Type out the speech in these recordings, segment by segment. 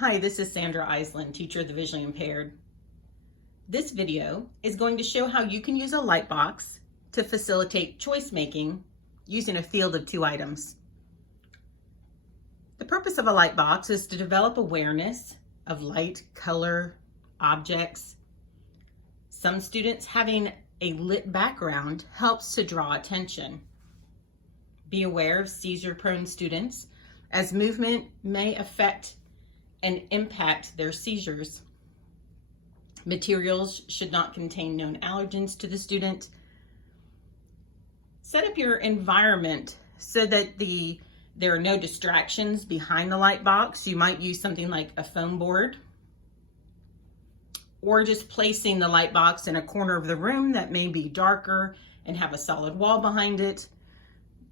Hi, this is Sandra Island, teacher of the visually impaired. This video is going to show how you can use a light box to facilitate choice making using a field of 2 items. The purpose of a light box is to develop awareness of light, color, objects. Some students having a lit background helps to draw attention. Be aware of seizure-prone students, as movement may affect and impact their seizures. Materials should not contain known allergens to the student. Set up your environment so that there are no distractions behind the light box. You might use something like a foam board, or just placing the light box in a corner of the room that may be darker and have a solid wall behind it.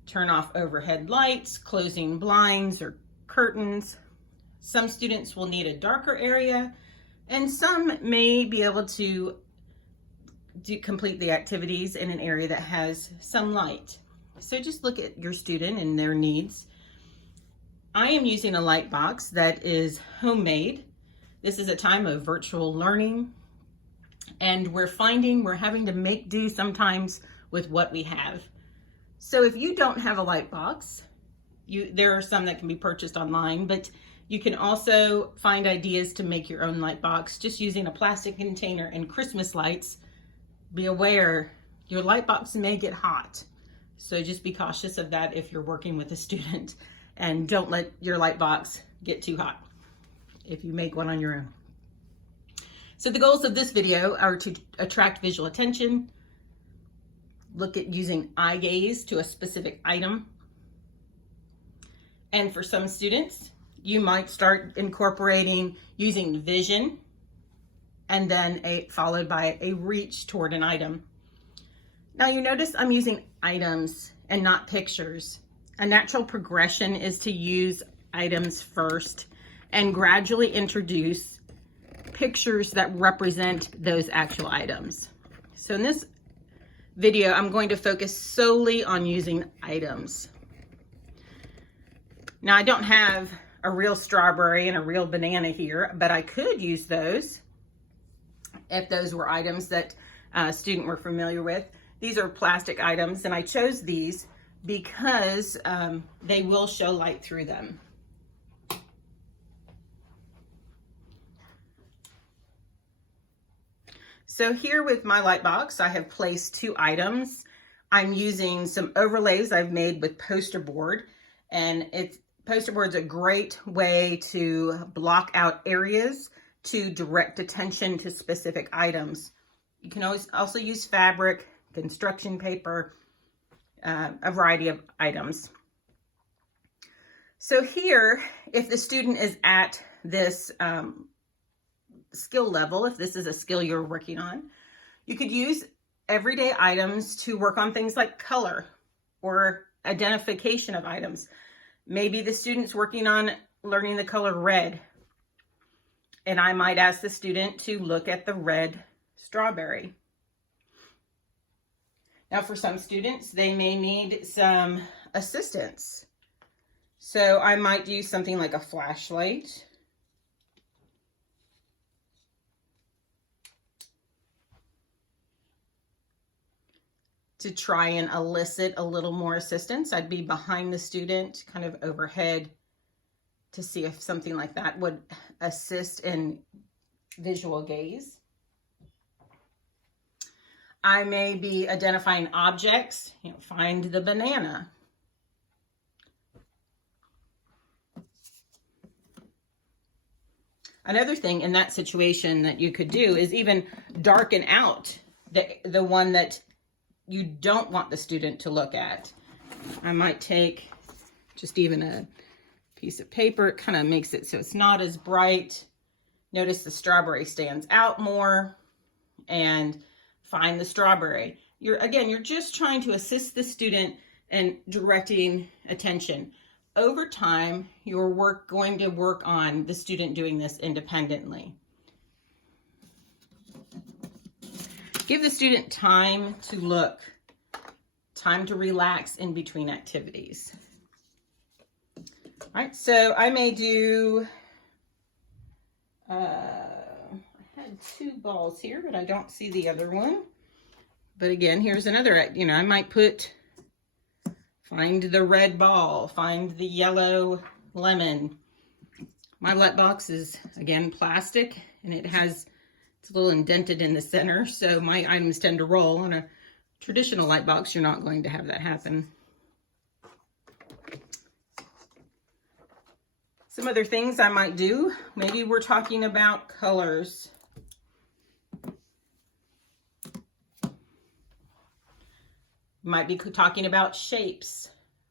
Turn off overhead lights, closing blinds or curtains. Some students will need a darker area, and some may be able to complete the activities in an area that has some light. So just look at your student and their needs. I am using a light box that is homemade. This is a time of virtual learning, and we're having to make do sometimes with what we have. So if you don't have a light box, there are some that can be purchased online, but you can also find ideas to make your own light box just using a plastic container and Christmas lights. Be aware, your light box may get hot. So just be cautious of that if you're working with a student, and don't let your light box get too hot if you make one on your own. So the goals of this video are to attract visual attention, look at using eye gaze to a specific item. And for some students, you might start incorporating using vision and then followed by a reach toward an item. Now you notice I'm using items and not pictures. A natural progression is to use items first and gradually introduce pictures that represent those actual items. So in this video, I'm going to focus solely on using items. Now I don't have a real strawberry and a real banana here, but I could use those if those were items that a student were familiar with. These are plastic items, and I chose these because they will show light through them. So here with my light box, I have placed 2 items. I'm using some overlays I've made with poster board, and poster board's a great way to block out areas to direct attention to specific items. You can also use fabric, construction paper, a variety of items. So here, if the student is at this skill level, if this is a skill you're working on, you could use everyday items to work on things like color or identification of items. Maybe the student's working on learning the color red, and I might ask the student to look at the red strawberry. Now for some students, they may need some assistance. So I might use something like a flashlight. To try and elicit a little more assistance. I'd be behind the student, kind of overhead, to see if something like that would assist in visual gaze. I may be identifying objects, find the banana. Another thing in that situation that you could do is even darken out the one that you don't want the student to look at. I might take just even a piece of paper. It kind of makes it so it's not as bright. Notice the strawberry stands out more, and find the strawberry. You're just trying to assist the student in directing attention. Over time, you're going to work on the student doing this independently. Give the student time to look, time to relax in between activities. All right, so I may do I had 2 balls here, but I don't see the other one. But again, here's another, I might find the red ball, find the yellow lemon. My light box is, again, plastic, and it's a little indented in the center, so my items tend to roll. On a traditional light box, you're not going to have that happen. Some other things I might do, maybe we're talking about colors. Might be talking about shapes.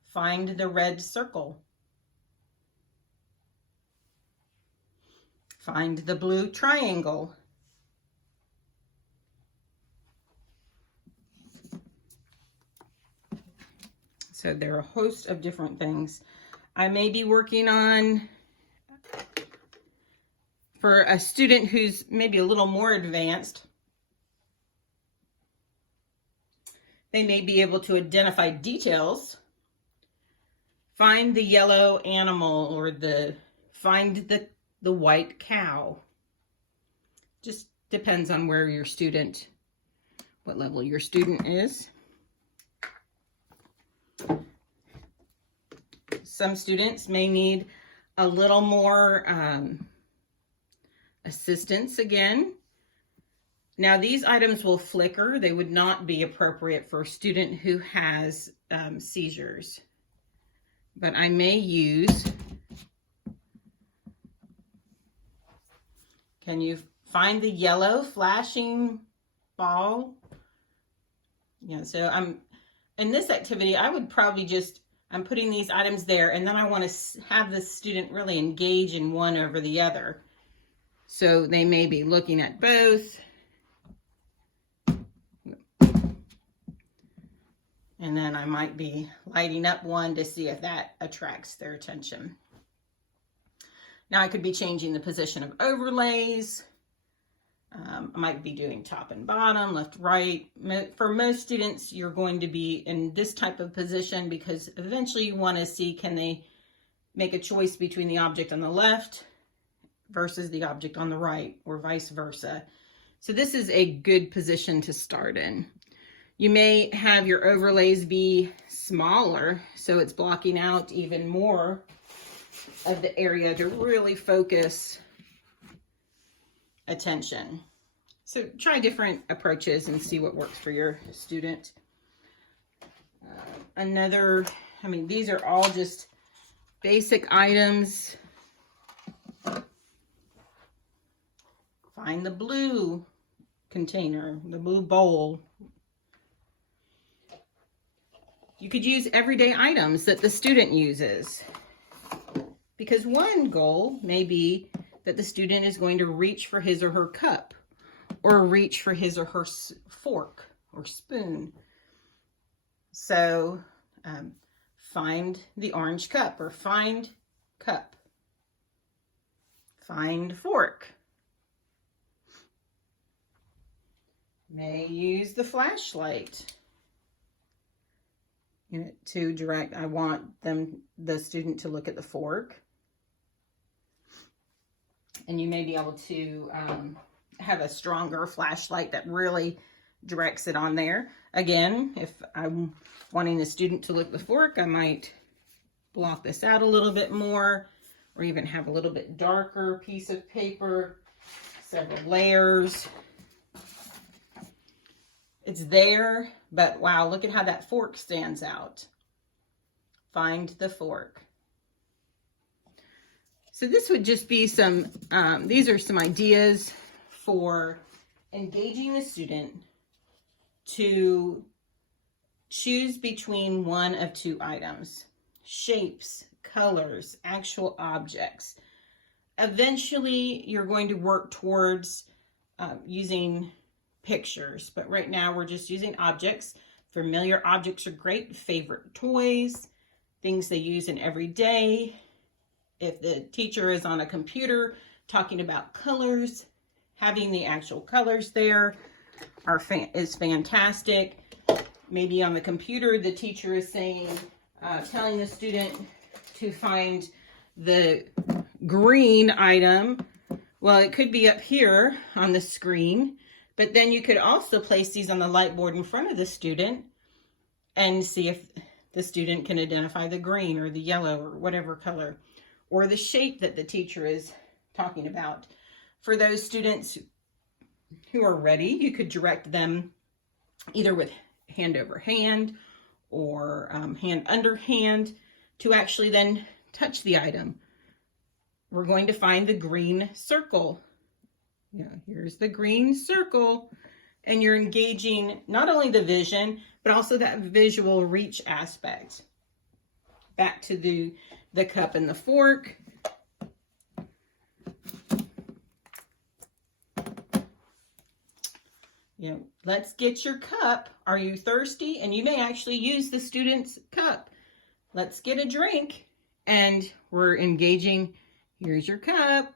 Find the red circle. Find the blue triangle. So there are a host of different things. I may be working on, for a student who's maybe a little more advanced, they may be able to identify details. Find the yellow animal, or find the white cow. Just depends on where your student, what level your student is. Some students may need a little more assistance again. Now, these items will flicker. They would not be appropriate for a student who has seizures. But I may use, can you find the yellow flashing ball? Yeah, so in this activity, I would probably I'm putting these items there, and then I want to have the student really engage in one over the other. So they may be looking at both. And then I might be lighting up one to see if that attracts their attention. Now I could be changing the position of overlays. I might be doing top and bottom, left, right. For most students, you're going to be in this type of position because eventually you want to see, can they make a choice between the object on the left versus the object on the right, or vice versa. So this is a good position to start in. You may have your overlays be smaller, so it's blocking out even more of the area to really focus attention. So try different approaches and see what works for your student. These are all just basic items. Find the blue container, the blue bowl. You could use everyday items that the student uses, because one goal may be that the student is going to reach for his or her cup, or reach for his or her fork or spoon. So find the orange cup, or find cup. Find fork. May use the flashlight to direct. I want the student to look at the fork. And you may be able to have a stronger flashlight that really directs it on there. Again, if I'm wanting the student to look at the fork, I might block this out a little bit more, or even have a little bit darker piece of paper, several layers. It's there, but wow, look at how that fork stands out. Find the fork. So this would just be these are some ideas for engaging the student to choose between one of 2 items: shapes, colors, actual objects. Eventually, you're going to work towards using pictures, but right now we're just using objects. Familiar objects are great. Favorite toys, things they use in every day. If the teacher is on a computer talking about colors, having the actual colors there is fantastic. Maybe on the computer, the teacher is telling the student to find the green item Well, it could be up here on the screen, but then you could also place these on the light board in front of the student and see if the student can identify the green or the yellow or whatever color, or the shape that the teacher is talking about. For those students who are ready, you could direct them either with hand over hand or hand under hand to actually then touch the item. We're going to find the green circle. Yeah, here's the green circle. And you're engaging not only the vision, but also that visual reach aspect. Back to the cup and the fork. Let's get your cup. Are you thirsty? And you may actually use the student's cup. Let's get a drink. And we're engaging. Here's your cup.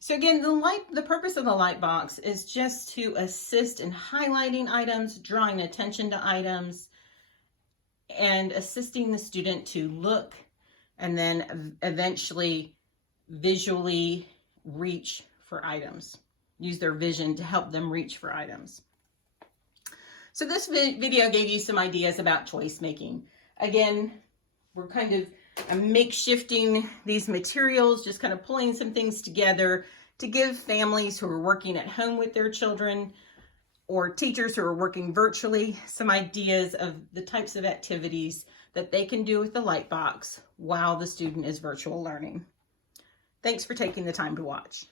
So again, the purpose of the light box is just to assist in highlighting items, drawing attention to items, and assisting the student to look and then eventually visually reach for items. Use their vision to help them reach for items. So this video gave you some ideas about choice making. Again, we're kind of makeshifting these materials, just kind of pulling some things together to give families who are working at home with their children or teachers who are working virtually some ideas of the types of activities that they can do with the Lightbox while the student is virtual learning. Thanks for taking the time to watch.